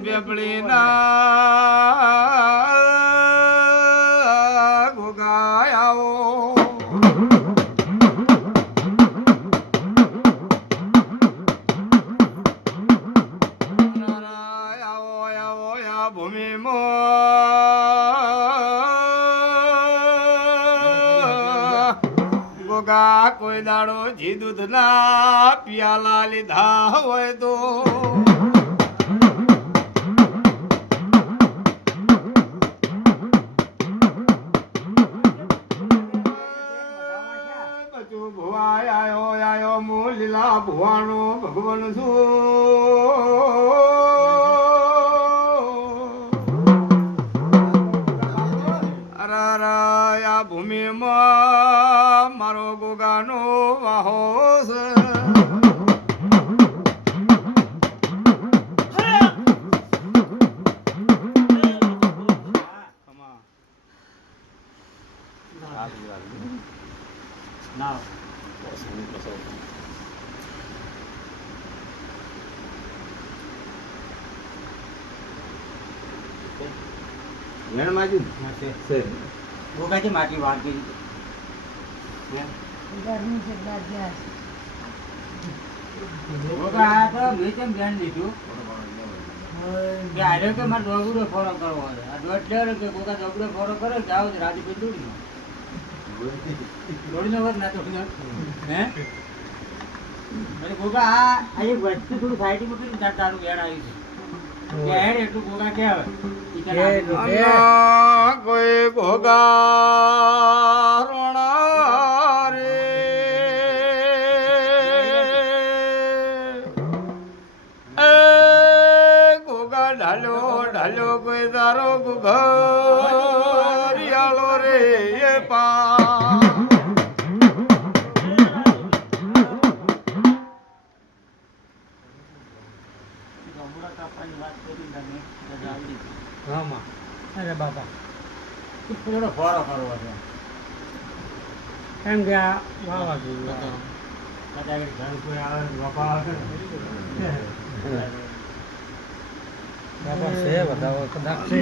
બેબળી ના ગોગાયાઓ ગોગા કોઈ દાડો જી દૂધ ના પિયાલા લીધા હોય તો બચું ભુવાય આયો મુ લીલા ભુવાનો ભગવાન છું આ ભૂમિમાં મારો ગોગાનો વાહો છે ગોગાજી માટી વાત કરી ગોગા તો મેં કેમ ધ્યાન દીધું કે આરે કે મારે ડોગરો ફોરો કરવો છે આ દોઢ લેવડે કે ગોગા ડોગરો ફોરો કરે કે આવો રાજુ ભાઈ દોડીનો વાત ના તો હે અરે ગોગા આ એક વસ્તુ થોડું સાઈડ મૂકીને તારું વેણ આવી છે એટલું ગોગા કહેવાય કોઈ ગોગા રોણા રે એ ગોગા ઢાલ્યો કોઈ તારો ગુઘરિયાળો રે એ પા અરે બાપા થોડો ફોરો કરવો છે એમ કે આ વાવા જોઈએ કદાચ ઘર કોઈ આવે બાપા આવે બાપા છે બતાવો કદાચ છે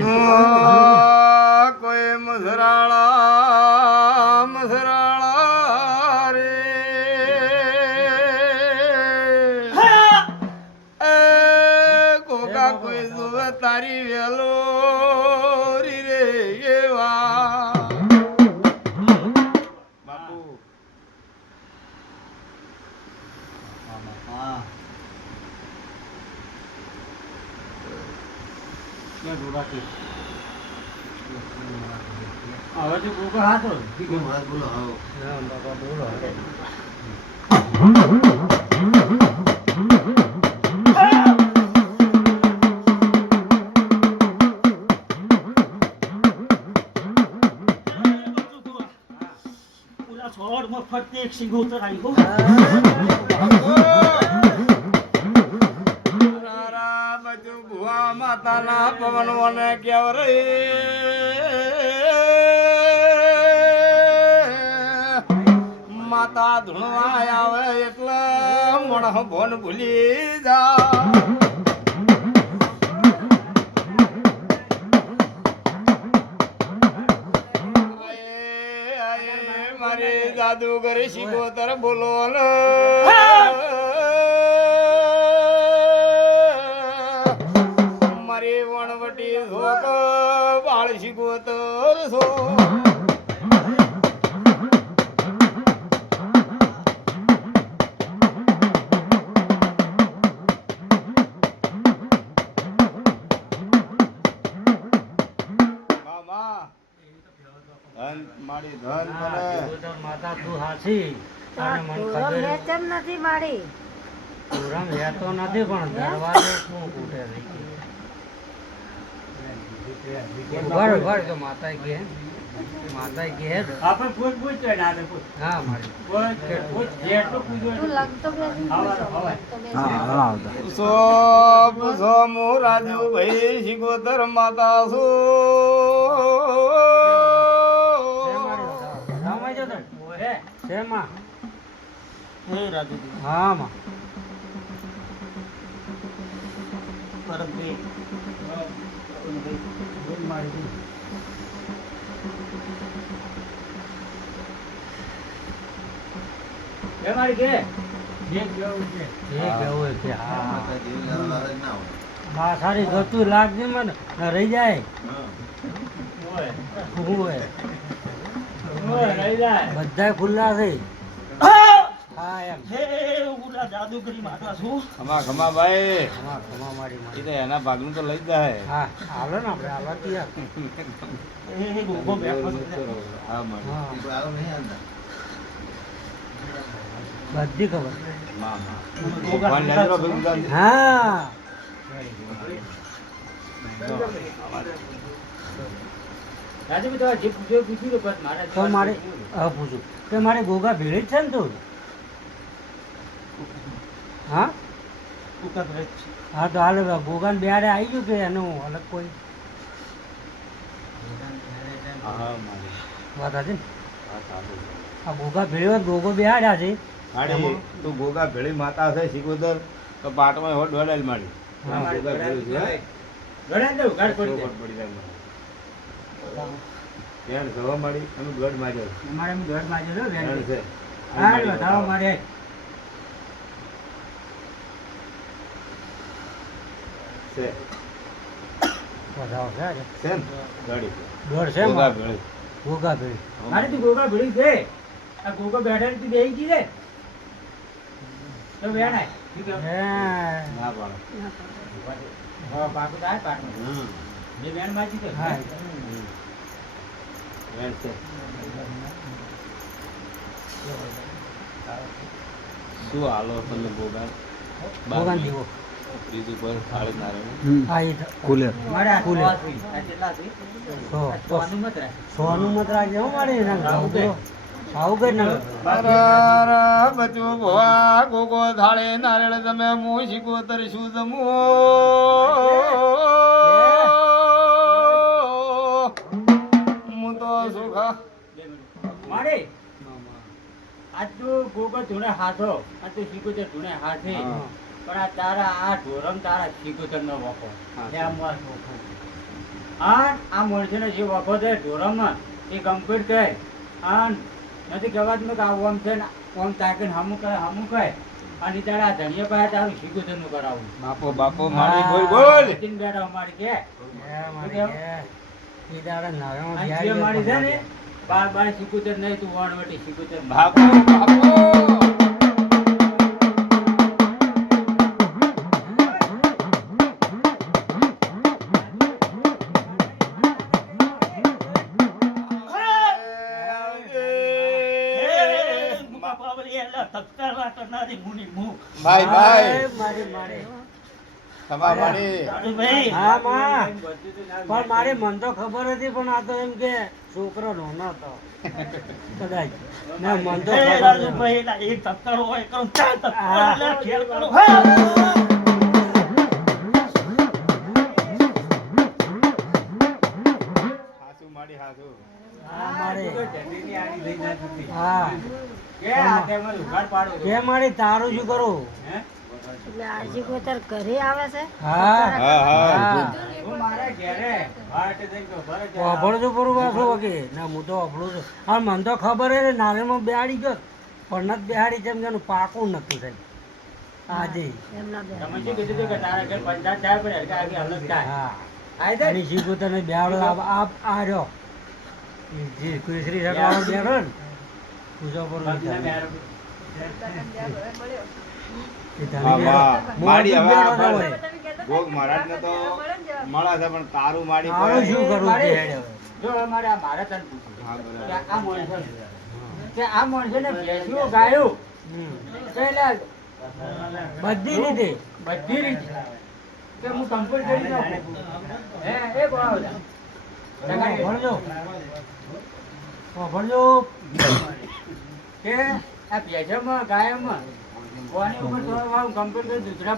કોઈ મસરાળા રે એ ગોગા કોઈ જોવે તારી વેલો રે એવા બાપુ હવે તો ગોગા હાથો બોલો બાપા બોલો ફરતી એક સિંગોતર આવી હો બધું ભુવા માતાના પવન વને કેવ રે માતા ધૂણવા આવે એટલે મોણ ભોન ભૂલી જા જાદુગર શિકોતર બોલો મારી વણવટી ધોક બાળ શિકોતર છો મારી ધન મને માતા તું હાચી અને મન ખબર નથી મારી પૂરમ વેતો નથી પણ દરવાજો શું ફૂટે બરોબર તો માતા કે આપણે પૂછ ના પૂછ હા મારી પૂછ જેટલું પૂછો તું લગતો સો પૂછો મુ રાજુ ભાઈ શિકોતર માતા છો શેમાં હે રાજુ હા માં એ મારી કે જે કેવું છે હા હા સારી ગતું લાગશે મને ને રહી જાય હોય રહી જાય બધા ખુલ્લા છે હા એમ ખમા ખમા ભાઈ ખમા ખમા મારી એ મારી તો એના ભાગનું તો લઈ જ જાય હા હાલો ને આપણે હાલો તૈયાર હા મારી હા બધી ખબર માં ભગવાન લેજો ભેગું થાય. હા રાજુભાઈ તો જે પૂછ્યું પૂછ્યું તો બસ મારા તો મારે હા પૂછું કે મારે ગોગા ભેળી જ છે ને તું હા હા તો હાલ ગોગાને બિહારે આવી ગયું કે એનું અલગ કોઈ હા મારી વાત હતી ને હા સારું આ ગોગા ભેળી હોય ગોગો બિહાડ્યા છે હાડી તું ગોગા ભેળી માતા છે શીખોદર તો પાટમાં હોટ દોડાયેલ મારી હા. ગોગા ભેળી છે હે? ગળા દઉં ગાઢ પડી ચોખવટ પડી જાય મારી. ત્યાં જવા મારી અમે ગઢ માર્યો અમારે એમ ઘર માં જજો ત્યાં છે હા વધાવો મારે છે વધારો છે આજે. છે ને ગાડી દોઢ છે ગોગા મારે. ભેળી ગોગા ભેળી મારે તું ગોગા ભળી છે આ ગોગા બેઠા તું બેહી ગઈ છે તો બેણાય હે. ના પાડો હા પાકું થાય પાકું હમ જે બેન માજી તો હા. વેણ છે શું હાલો તમને ગોગા ગોગાને દીવો બીજું પર ખાડે નારાયણ હા એ મારે આ કુલે. આ કેટલા છે તો તો અનુમત રાખ સોનું મત રાખજે હો મારે એના સાવું ગઈ ના બચું ભવા ગોગો થાળે નારેળ તમે હું શીખો તરશું જમો હું તો સુખા મારે આજ તો ગોગો ધૂણે હાથો આ તો શીખોતર ધૂણે હાથે હા. પણ આ તારા આ ઢોરમ તારા શીખોતર નો વખો હા. લે આ માર વખો. આ માણસોને જે વખો છે ઢોરમ એ કમ્પ્લીટ કરે આ નથી કહેવાતું કે આ ઓમ છે ને ઓમ તાકીને હમું કહે અને તારે આ ધનિયા પાસે તારું શીખોતર નું કરાવું બાપો બાપો મારી બોલ બોલ સચિન બેઠા અમારી કે એ દાડા નારાયણ આ જે મારી છે ને બાર શીખોતર નહીં તું વણવટી શીખોતર નહીં. બાપો બાપો ભાઈ ભાઈ મારી મારે ખમા મારી હા માં પણ મારે મન તો ખબર હતી પણ આ તો એમ કે છોકરો નાનો હતો કદાચ ના મન તો ખબર હાસુ મારી હાસુ હા મારે તો જલ્દીની આડી લઈ જા જલ્દી. હા કે આ તેમાં ઉઘાડ પાડો છો. કે મારે તારું શું કરું હે? એટલે આજી કોઈ તાર ઘરે આવે છે હા હા હા હા હું મારા ઘેરે વાટ જઈને તો ભરે છે. અભળું છું પૂરું પાછું વગે ના હું તો અભળું છું હા મને તો ખબર હે નારેમાં બેહાડી ગયો પણ નથી બેહાડી જેમ કે એનું પાકું નતું સાહેબ આજે એમના બે તમે શું કીધું હતું કે તારા ઘેર પંચાયત થાય પણ હરખા આગળ અલગ થાય. હા આય છે? એની શીખું તને બેહાડો આ રહ્યો એ જે કુસરી સટવાળો બેઠો ને પૂછો પર પગના મેળ. માડી હવે આપણે ભોગ મહારાજ ને તો મળે છે પણ તારું માડી તારું શું પડે. કરવું મારે- બેહાડ્યો હવે? જો અમારે આ મારે તને પૂછ્યું હા, કે બરાબર. આ માણસો કે આ માણસોને ભેંસું ગાયું હમ. તો એટલે બધી રીતે બધી રીતે કે હું કમ્પ્લીટ કરી નાખું. હે એ કોણ ભણજો ભણજો કે આ ભેંસોમાં ગાયોમાં કોની ઉપર થોડું કમ્પ્લીટ કરી દૂસરા